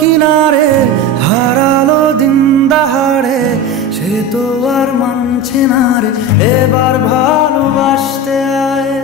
কিনারে হারালো দিন দাহাড়ে, সে তো আর মানছে না রে এবার ভালোবাসতে আয়।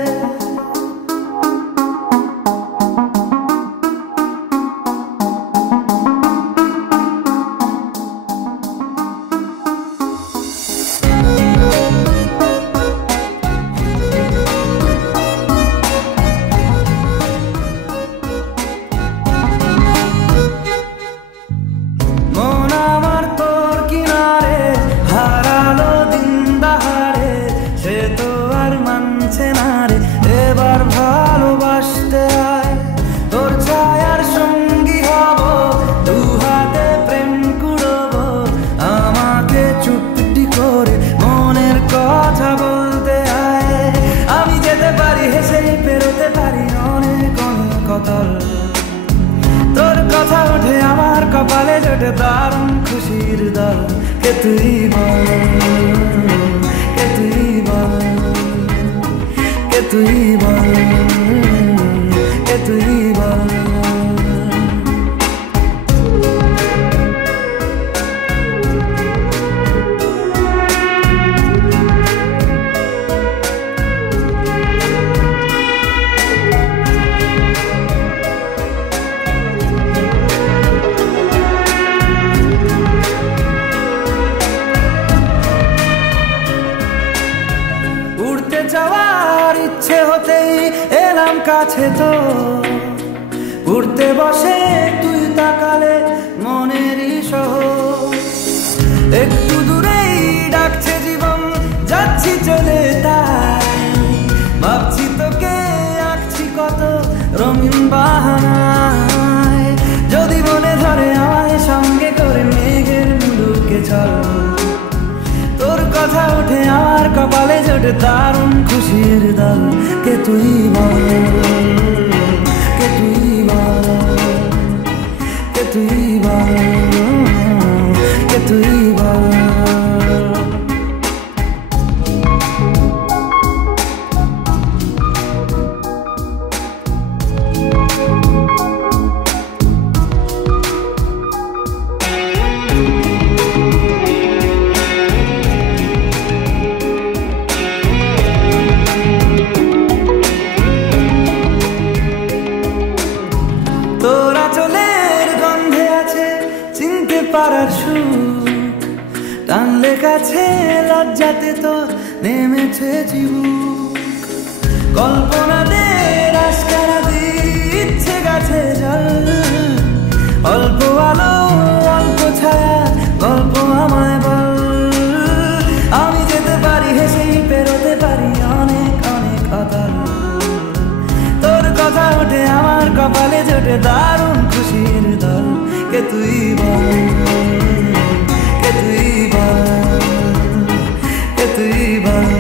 এবার ভালোবাসতে আয়, তোর ছায়ার সঙ্গী হব, দু হাতে প্রেম কুড়বো, আমাকে চুপটি করে মনের কথা বলতে আয়। আমি যেতে পারি হেসেই পেরোতে পারি অনেক অনেক কতল, তোর কথা ওঠে আমার কপালে জোটে দারুণ খুশির দল। কে তুই বল, কে তুই বল, কে তুই বল, কে তুই বল। উড়তে যাওয়ার ইচ্ছে হতেই এলাম কাছে তো, উড়তে বসে তুই তাকালে মনেরই শহর। একটু দূরেই ডাকছে জীবন, যাচ্ছি চলে তাই ভাবছি তোকে আঁকছি কত রঙিন বাহানায়। যদি মনে ধরে আমায় সঙ্গে করে মেঘের মুলুকে চল, তোর কথা উঠে আমার কপালে জোটে দারুণ খুশির দল। কে তুই বল, কে তুই বল, কে তুই বল, কে তুই বল। তোরা চলের গন্ধে আছে চিনতে পারার সুখ, টানলে কাছে লজ্জাতে তোর নেমেছে চিবুক। কল্পনাদের আশকারা দিচ্ছে গাছে জল, অল্প আলো অল্প ছায়া গল্প আমায় বল। আমি যেতে পারি হেসেই পেরোতে পারি অনেক অনেক অতল, তোর কথা ওঠে আমার কপালে জোটে দারুণ খুশির দল। কে তুই বল, কে তুই বল, কে তুই বল,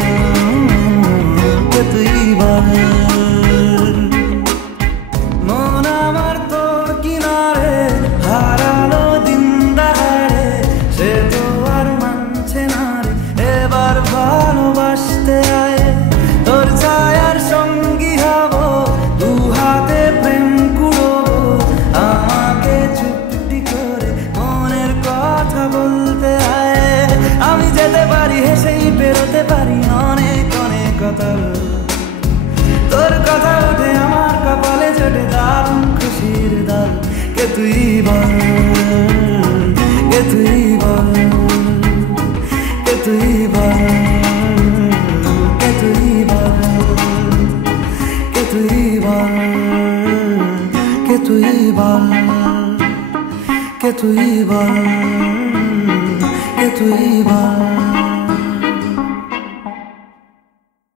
কে তুই বল। মন আমার তোর কিনারে হারালো দিন দাহাড়ে, সে তো আর মানছে না রে এবার ভালোবাসতে আয়। তোর ছায়ার সঙ্গী হব, দু হাতে প্রেম কুড়বো, আমাকে চুপটি করে মনের কথা বলতে আয়। আমি যেতে পারি হেসেই পেরোতে পারি অনেক অনেক কতল, তোর কথা ওঠে আমার কপালে জোটে দারুণ খুশির দল। কে তুই বল, কে তুই বল, কে তুই বল, কে তুই বল, কে তুই বল, কে তুই বল, কে তুই বল, কে তুই বল।